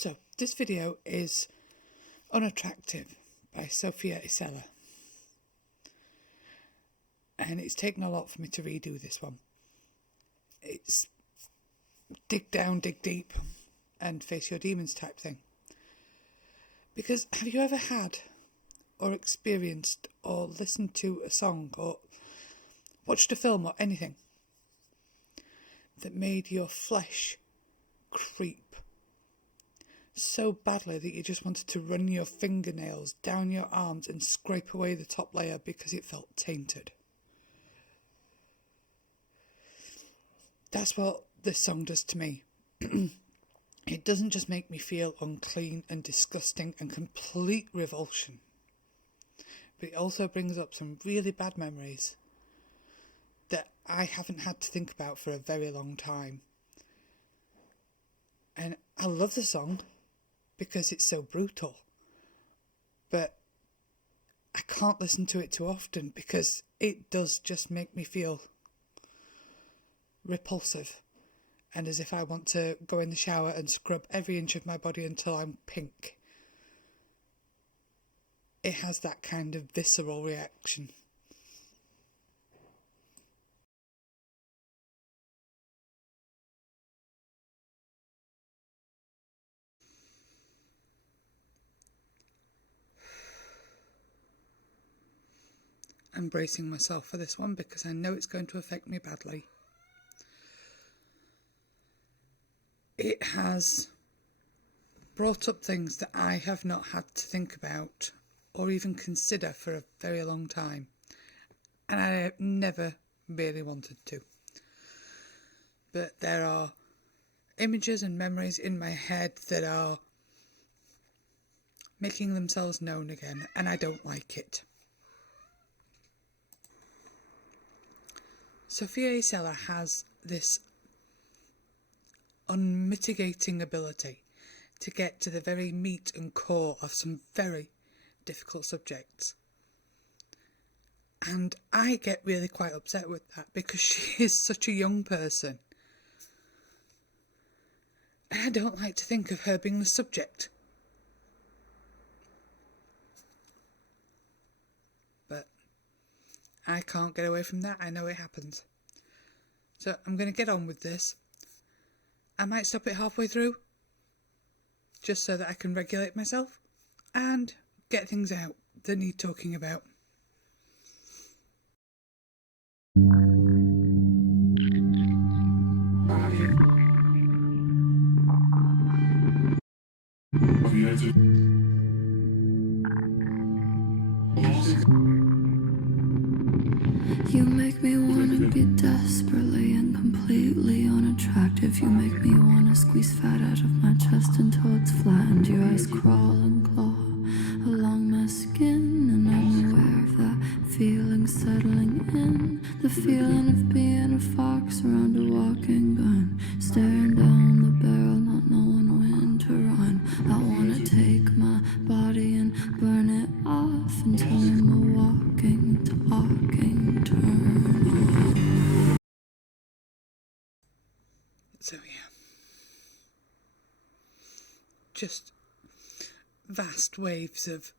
So, this video is Unattractive by Sofia Isella. And it's taken a lot for me to redo this one. It's dig down, dig deep, and face your demons type thing. Because have you ever had, or experienced, or listened to a song, or watched a film, or anything that made your flesh creep so badly that you just wanted to run your fingernails down your arms and scrape away the top layer because it felt tainted? That's what this song does to me. It doesn't just make me feel unclean and disgusting and complete revulsion, but it also brings up some really bad memories that I haven't had to think about for a very long time. And I love the song because it's so brutal, but I can't listen to it too often because it does just make me feel repulsive and as if I want to go in the shower and scrub every inch of my body until I'm pink. It has that kind of visceral reaction. I'm bracing myself for this one because I know it's going to affect me badly. It has brought up things that I have not had to think about or even consider for a very long time, and I never really wanted to. But there are images and memories in my head that are making themselves known again, and I don't like it. Sofia Isella has this unmitigating ability to get to the very meat and core of some very difficult subjects. And I get really quite upset with that because she is such a young person. And I don't like to think of her being the subject. But I can't get away from that. I know it happens. So I'm going to get on with this. I might stop it halfway through, just so that I can regulate myself and get things out that need talking about. You make me wanna be desperately and completely unattractive. You make me wanna squeeze fat out of my chest until it's flattened. Your eyes crawl and claw along my skin, and I'm aware of that feeling settling in. The feeling of being a fox around a walking gun, staring down the barrel, not knowing when to run. I wanna take my body and burn it off until I'm a walking, talking turn on. So yeah, just vast waves of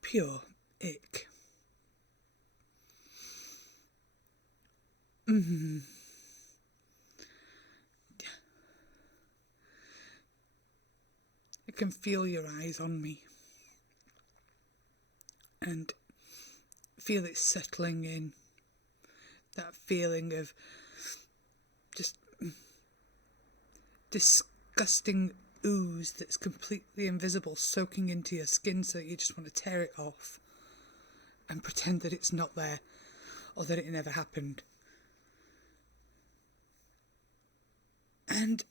pure ick. I can feel your eyes on me and feel it settling in. That feeling of just disgusting ooze that's completely invisible, soaking into your skin so that you just want to tear it off and pretend that it's not there or that it never happened. And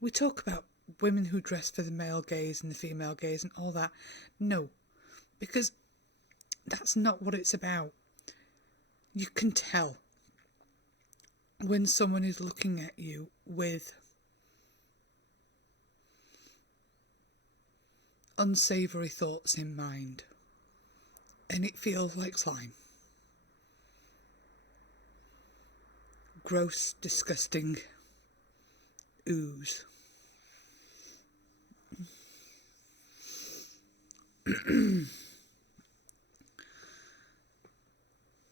we talk about women who dress for the male gaze and the female gaze and all that. No, because that's not what it's about. You can tell when someone is looking at you with unsavoury thoughts in mind, and it feels like slime. Gross, disgusting, ooze.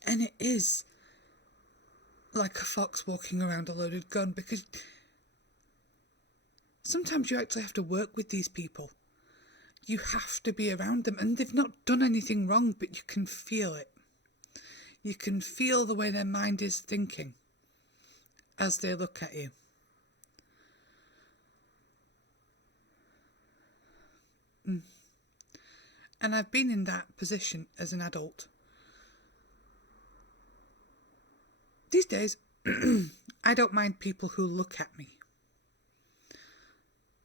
And it is like a fox walking around a loaded gun, because sometimes you actually have to work with these people. You have to be around them, and they've not done anything wrong, but you can feel it. You can feel the way their mind is thinking as they look at you. And I've been in that position as an adult. These days, I don't mind people who look at me.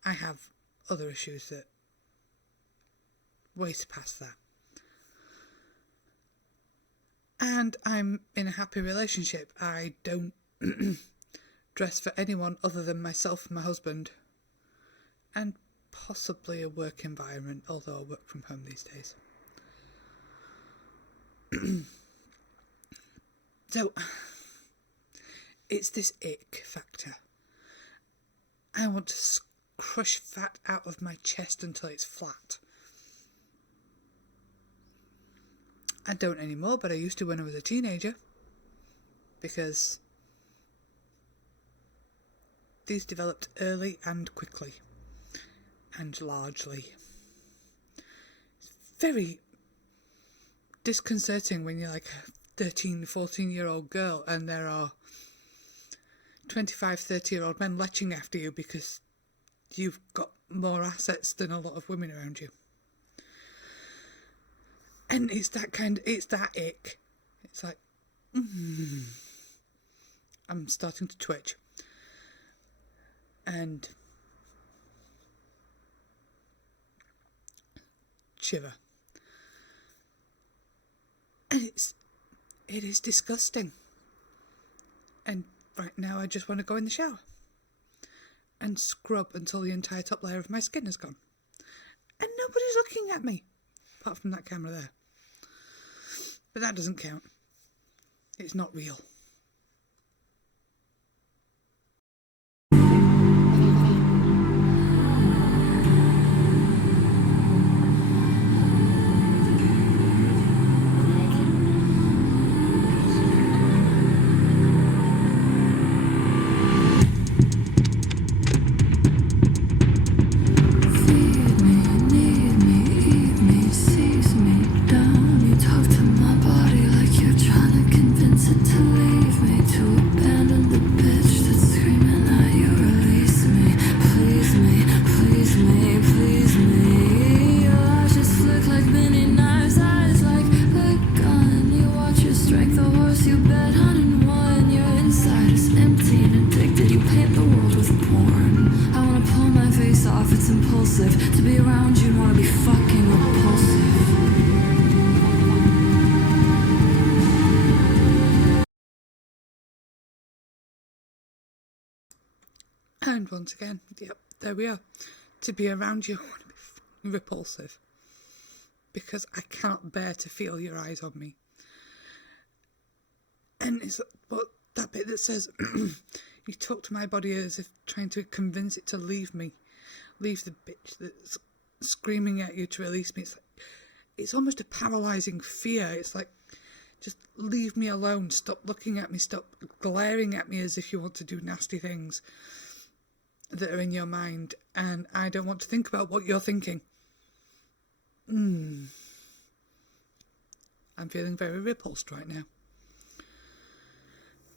I have other issues that way past that. And I'm in a happy relationship. I don't dress for anyone other than myself and my husband. And possibly a work environment, although I work from home these days. So, it's this ick factor. I want to crush fat out of my chest until it's flat. I don't anymore, but I used to when I was a teenager, because these developed early and quickly and largely. It's very disconcerting when you're like a 13, 14-year-old girl and there are 25, 30-year-old men leching after you because you've got more assets than a lot of women around you. And it's that ick. It's like, I'm starting to twitch. And shiver. And it is disgusting. And right now I just want to go in the shower and scrub until the entire top layer of my skin is gone. And nobody's looking at me, apart from that camera there. But that doesn't count. It's not real. And once again, yep, there we are. To be around you, I want to be repulsive. Because I cannot bear to feel your eyes on me. And it's what that bit that says, you talk to my body as if trying to convince it to leave me. Leave the bitch that's screaming at you to release me. It's almost a paralysing fear. It's like, just leave me alone. Stop looking at me. Stop glaring at me as if you want to do nasty things that are in your mind, and I don't want to think about what you're thinking. I'm feeling very repulsed right now.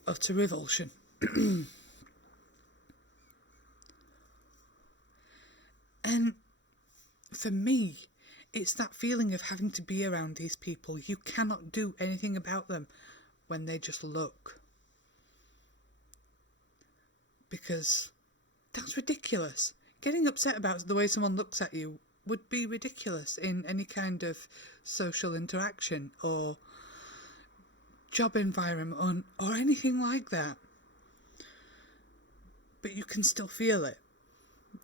Utter revulsion. And for me, it's that feeling of having to be around these people. You cannot do anything about them when they just look. Because that's ridiculous. Getting upset about the way someone looks at you would be ridiculous in any kind of social interaction or job environment or anything like that. But you can still feel it.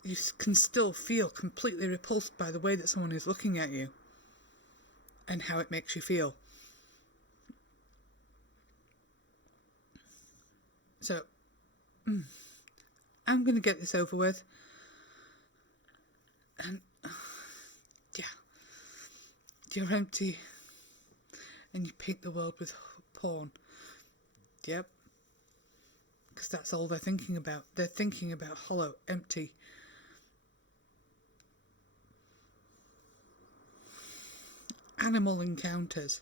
You can still feel completely repulsed by the way that someone is looking at you and how it makes you feel. So, I'm going to get this over with. And, yeah, you're empty and you paint the world with porn. Yep. Because that's all they're thinking about. They're thinking about hollow, empty, animal encounters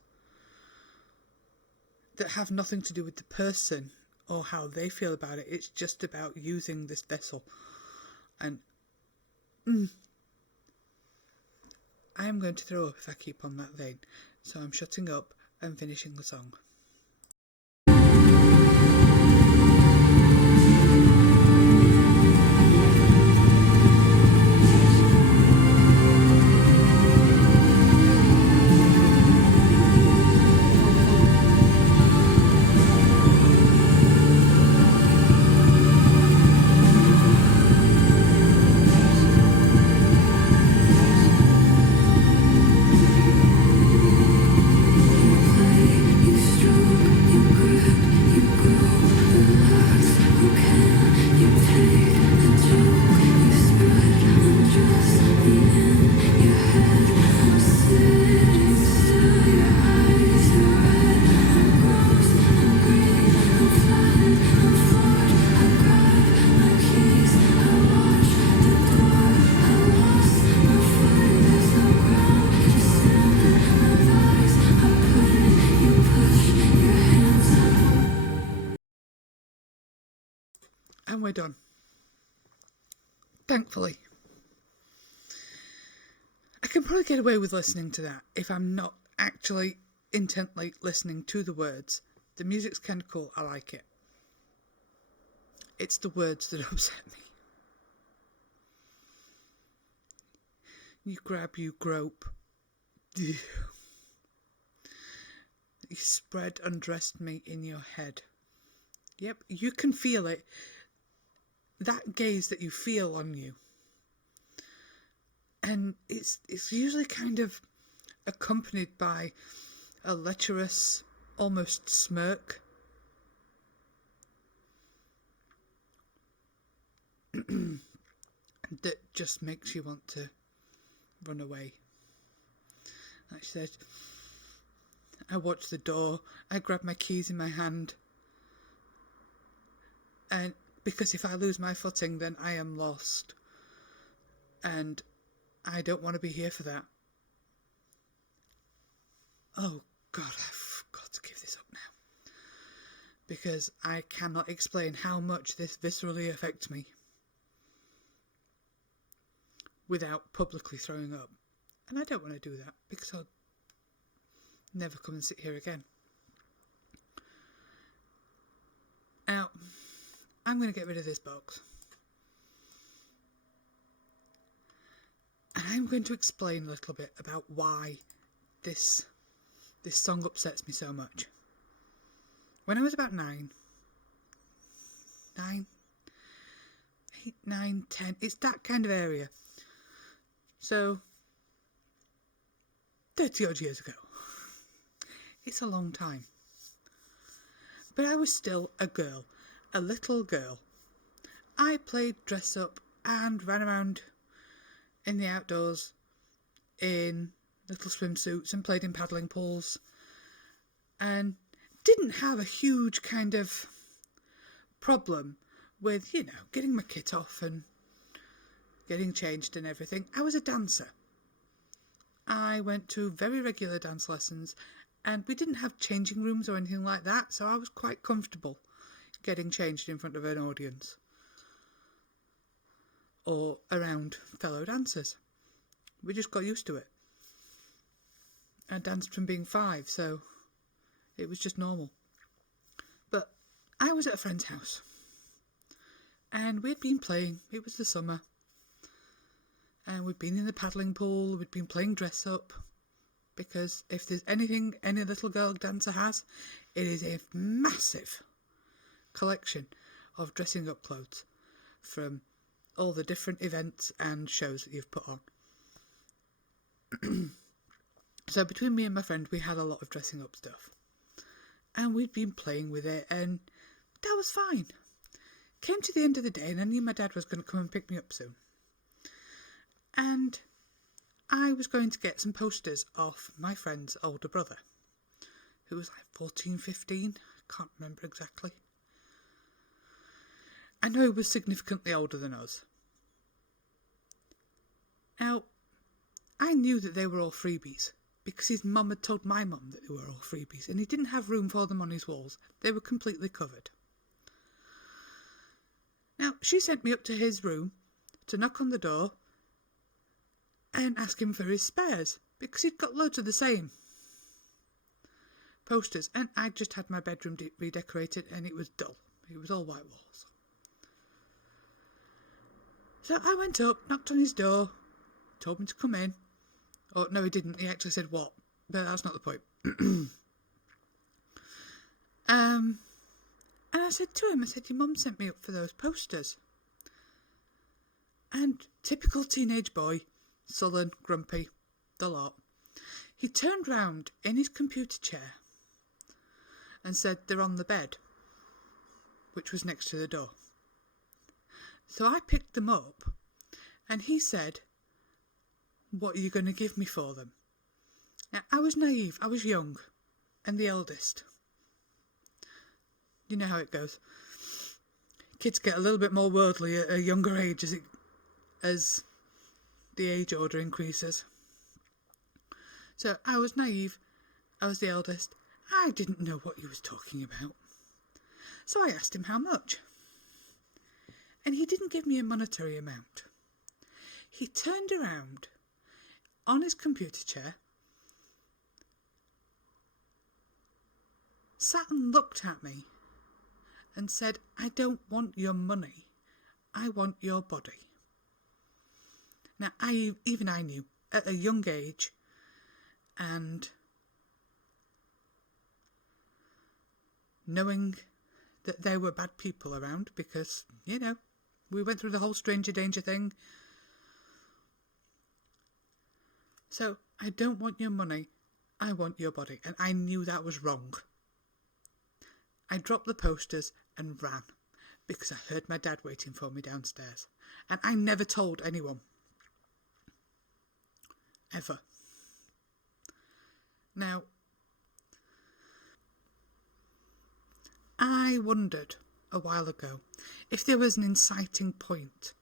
that have nothing to do with the person or how they feel about it. It's just about using this vessel. And I am going to throw up if I keep on that vein. So I'm shutting up and finishing the song. And we're done. Thankfully. I can probably get away with listening to that if I'm not actually intently listening to the words. The music's kind of cool. I like it. It's the words that upset me. You grab, you grope. You spread undressed me in your head. Yep, you can feel it. That gaze that you feel on you. And it's usually kind of accompanied by a lecherous, almost smirk. That just makes you want to run away. Like I said, I watch the door, I grab my keys in my hand, and because if I lose my footing, then I am lost. And I don't want to be here for that. Oh God, I've got to give this up now. Because I cannot explain how much this viscerally affects me without publicly throwing up. And I don't want to do that because I'll never come and sit here again. Now, I'm going to get rid of this box. And I'm going to explain a little bit about why this song upsets me so much. When I was about 10, it's that kind of area. So, 30 odd years ago. It's a long time. But I was still a girl, a little girl. I played dress up and ran around in the outdoors in little swimsuits and played in paddling pools and didn't have a huge kind of problem with, getting my kit off and getting changed and everything. I was a dancer. I went to very regular dance lessons and we didn't have changing rooms or anything like that, so I was quite comfortable getting changed in front of an audience or around fellow dancers. We just got used to it. I danced from being 5, so it was just normal. But I was at a friend's house and we'd been playing. It was the summer and we'd been in the paddling pool. We'd been playing dress up because if there's anything any little girl dancer has, it is a massive collection of dressing up clothes from all the different events and shows that you've put on. So between me and my friend, we had a lot of dressing up stuff. And we'd been playing with it and that was fine. came to the end of the day and I knew my dad was going to come and pick me up soon. And I was going to get some posters off my friend's older brother, who was like 14, 15, I can't remember exactly. I know he was significantly older than us. Now, I knew that they were all freebies because his mum had told my mum that they were all freebies and he didn't have room for them on his walls. They were completely covered. Now, she sent me up to his room to knock on the door and ask him for his spares because he'd got loads of the same posters and I just had my bedroom redecorated and it was dull. It was all white walls. So I went up, knocked on his door, told him to come in. Oh, no, he didn't. He actually said what? But that's not the point. And I said to him, I said, your mum sent me up for those posters. And typical teenage boy, sullen, grumpy, the lot. He turned round in his computer chair and said, they're on the bed, which was next to the door. So I picked them up and he said, what are you going to give me for them? Now, I was naive, I was young and the eldest. You know how it goes. Kids get a little bit more worldly at a younger age as the age order increases. So I was naive, I was the eldest. I didn't know what he was talking about. So I asked him how much. And he didn't give me a monetary amount. He turned around on his computer chair, sat and looked at me and said, I don't want your money, I want your body. Now, I knew at a young age, and knowing that there were bad people around because, you know, we went through the whole stranger danger thing. So, I don't want your money, I want your body. And I knew that was wrong. I dropped the posters and ran because I heard my dad waiting for me downstairs. And I never told anyone. Ever. Now, I wondered a while ago if there was an inciting point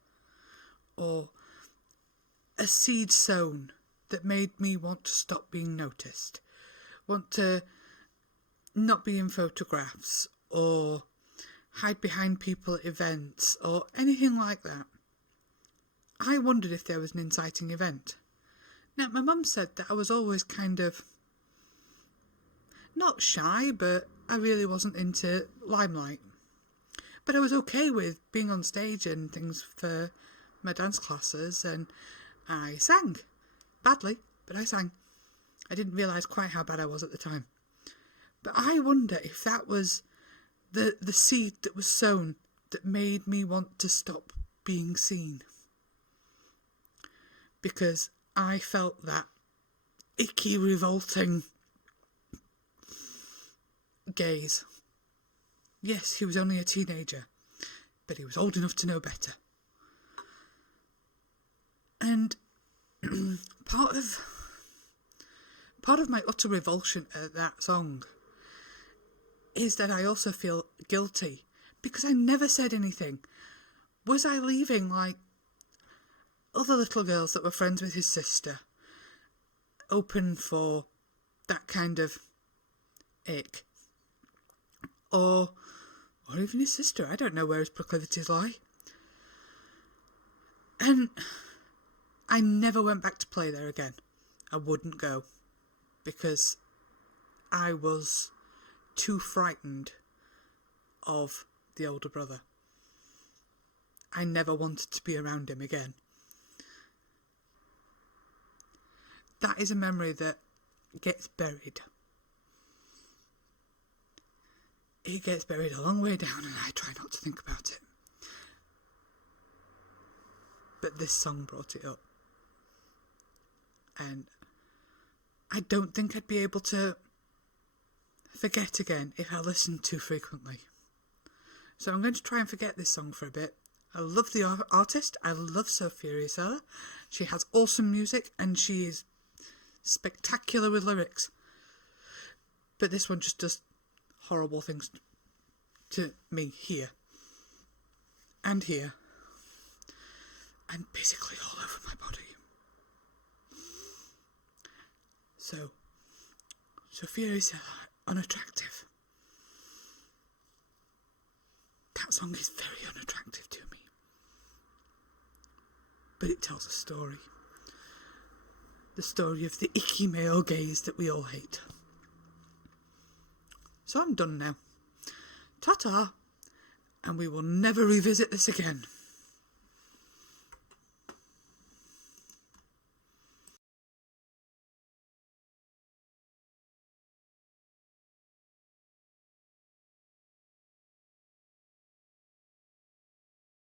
or a seed sown that made me want to stop being noticed, want to not be in photographs or hide behind people at events or anything like that. I wondered if there was an inciting event. Now, my mum said that I was always kind of not shy, but I really wasn't into limelight. But I was okay with being on stage and things for my dance classes, and I sang. Badly, but I sang. I didn't realise quite how bad I was at the time. But I wonder if that was the seed that was sown that made me want to stop being seen. Because I felt that icky, revolting gaze. Yes, he was only a teenager, but he was old enough to know better. And part of my utter revulsion at that song is that I also feel guilty because I never said anything. Was I leaving like other little girls that were friends with his sister, open for that kind of ick? Or even his sister. I don't know where his proclivities lie. And I never went back to play there again. I wouldn't go because I was too frightened of the older brother. I never wanted to be around him again. That is a memory that gets buried. It gets buried a long way down and I try not to think about it. But this song brought it up. And I don't think I'd be able to forget again if I listened too frequently. So I'm going to try and forget this song for a bit. I love the artist. I love Sofia Isella. She has awesome music and she is spectacular with lyrics. But this one just does horrible things to me here. And here. And basically all over my body. So, Sofia Isella, Unattractive. That song is very unattractive to me. But it tells a story. The story of the icky male gaze that we all hate. So I'm done now. Ta-ta. And we will never revisit this again.